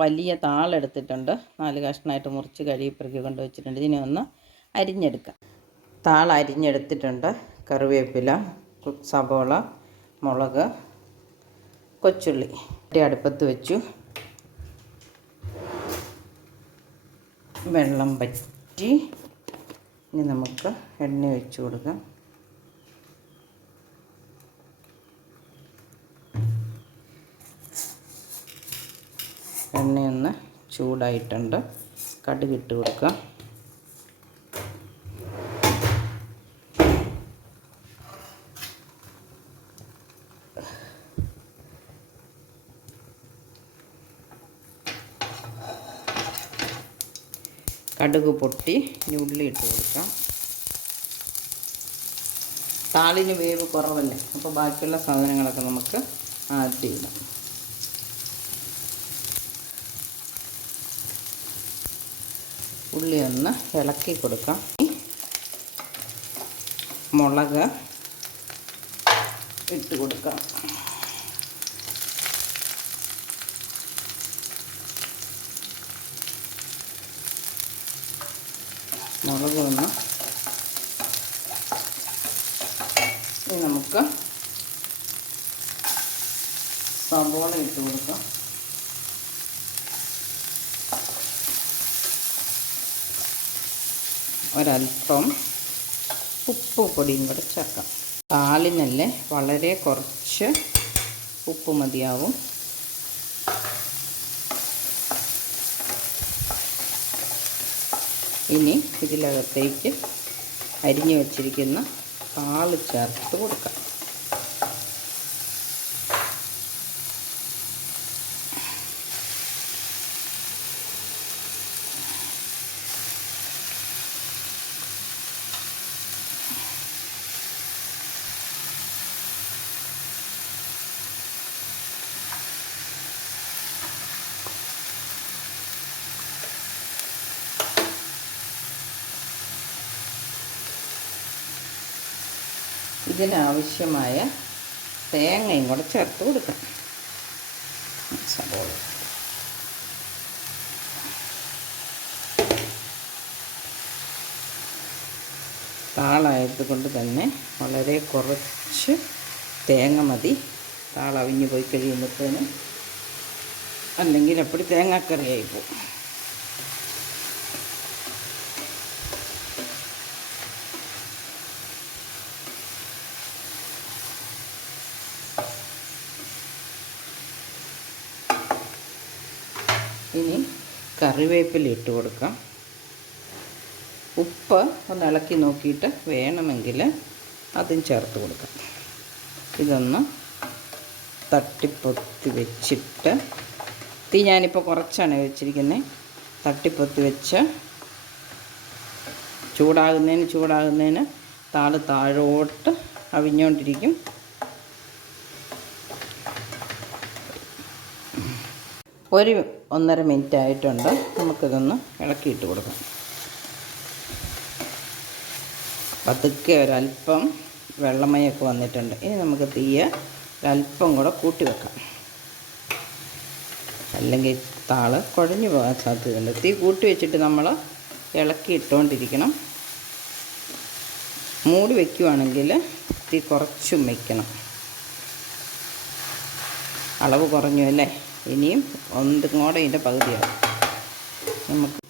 വലിയ താളെടുത്തിട്ടുണ്ട്. നാല് കഷ്ണമായിട്ട് മുറിച്ച് കഴുകിപ്പെറുക്കി കൊണ്ട് വെച്ചിട്ടുണ്ട്. ഇതിനെ ഒന്ന് അരിഞ്ഞെടുക്കാം. താൾ അരിഞ്ഞെടുത്തിട്ടുണ്ട്. കറിവേപ്പില സബോള മുളക് കൊച്ചുള്ളി. അടുപ്പത്ത് വെച്ചു. വെള്ളം പറ്റി ഇനി നമുക്ക് എണ്ണ ഒഴിച്ച് കൊടുക്കാം. എണ്ണയൊന്ന് ചൂടായിട്ടുണ്ട്. കടുക് ഇട്ട് കൊടുക്കാം. കടുക് പൊട്ടി. ഇനി ഉള്ളി ഇട്ട് കൊടുക്കാം. താളിന് വേവ് കുറവല്ലേ? അപ്പോൾ ബാക്കിയുള്ള സാധനങ്ങളൊക്കെ നമുക്ക് ആഡ് ഇടാം ഉള്ളി ഒന്ന് ഇളക്കി കൊടുക്കാം. മുളക് ഇട്ട് കൊടുക്കാം. മുളക് ഒന്ന് നമുക്ക് സവോള ഇട്ട് കൊടുക്കാം. ഒരല്പം ഉപ്പ് പൊടിയും കൂടെ ചേർക്കാം. താളിനല്ലേ വളരെ കുറച്ച് ഉപ്പ് മതിയാവും. ഇനി ഇതിലകത്തേക്ക് അരിഞ്ഞു വച്ചിരിക്കുന്ന പാൽ ചേർത്ത് കൊടുക്കാം. ഇതിനാവശ്യമായ തേങ്ങയും കൂടെ ചേർത്ത് കൊടുക്കാം സബോള താളായതുകൊണ്ട് തന്നെ വളരെ കുറച്ച് തേങ്ങ മതി. താളവിഞ്ഞ് പോയി കഴിയുമ്പോഴത്തേനും അല്ലെങ്കിൽ അപ്പടി തേങ്ങാക്കറിയായി പോകും ഇനി കറിവേപ്പില ഇട്ട് കൊടുക്കാം. ഉപ്പ് ഒന്ന് ഇളക്കി നോക്കിയിട്ട് വേണമെങ്കിൽ അതും ചേർത്ത് കൊടുക്കാം. ഇതൊന്ന് തട്ടിപ്പൊത്തി വെച്ചിട്ട് തീ ഞാനിപ്പോൾ കുറച്ചാണ് വെച്ചിരിക്കുന്നത്. തട്ടിപ്പൊത്തി വെച്ച് ചൂടാകുന്നതിന് ചൂടാകുന്നതിന് താൾ താഴോട്ട് അവിഞ്ഞുകൊണ്ടിരിക്കും. ഒരു ഒന്നര മിനിറ്റ് ആയിട്ടുണ്ട്. നമുക്കിതൊന്ന് ഇളക്കിയിട്ട് കൊടുക്കാം. പതുക്കെ ഒരല്പം വെള്ളമയൊക്കെ വന്നിട്ടുണ്ട്. ഇനി നമുക്ക് തീയ ഒരല്പം കൂടെ കൂട്ടി വെക്കാം. അല്ലെങ്കിൽ താൾ കുഴഞ്ഞു പോകാൻ സാധ്യതയുണ്ട്. തീ കൂട്ടി വെച്ചിട്ട് നമ്മൾ ഇളക്കി ഇട്ടുകൊണ്ടിരിക്കണം മൂടി വയ്ക്കുവാണെങ്കിൽ തീ കുറച്ചും വയ്ക്കണം അളവ് കുറഞ്ഞു അല്ലേ? ഇനിയും ഒന്നും കൂടെ ഇതിന്റെ പകുതിയാവും. നമുക്ക്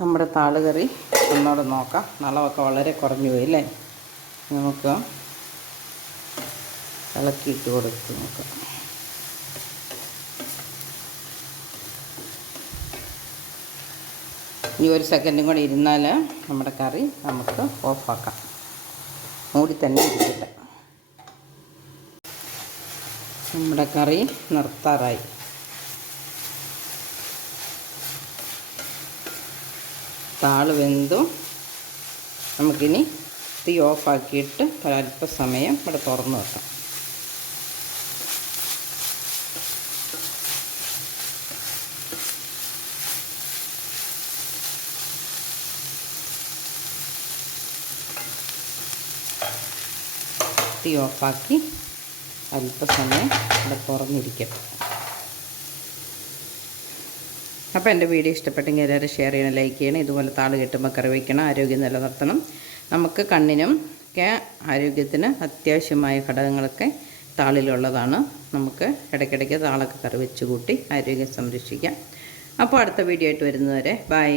നമ്മുടെ താളുകറി ഒന്നോടെ നോക്കാം. നളവൊക്കെ വളരെ കുറഞ്ഞു പോയി അല്ലേ? നമുക്ക് ഇളക്കിയിട്ട് കൊടുത്ത് നോക്കാം. ഇനി ഒരു സെക്കൻഡും കൂടെ ഇരുന്നാൽ നമ്മുടെ കറി നമുക്ക് ഓഫാക്കാം. മൂടി തന്നെ ഇരിക്കട്ടെ. നമ്മുടെ കറി നിർത്താറായി. താൾ വെന്തു. നമുക്കിനി തീ ഓഫാക്കിയിട്ട് ഒരല്പസമയം ഇവിടെ തുറന്ന് വെക്കാം. തീ ഓഫാക്കി അല്പസമയം ഇവിടെ തുറന്നിരിക്കട്ടെ. അപ്പോൾ എന്റെ വീഡിയോ ഇഷ്ടപ്പെട്ടെങ്കിൽ എല്ലാവരും ഷെയർ ചെയ്യണം ലൈക്ക് ചെയ്യണം ഇതുപോലെ താൾ കിട്ടുമ്പോൾ കറി വയ്ക്കണം ആരോഗ്യം നിലനിർത്തണം. നമുക്ക് കണ്ണിനും ഒക്കെ ആരോഗ്യത്തിന് അത്യാവശ്യമായ ഘടകങ്ങളൊക്കെ താളിലുള്ളതാണ്. നമുക്ക് ഇടയ്ക്കിടയ്ക്ക് താളൊക്കെ കറി വെച്ച് കൂട്ടി ആരോഗ്യം സംരക്ഷിക്കാം. അപ്പോൾ അടുത്ത വീഡിയോ ആയിട്ട് വരുന്നവരെ ബൈ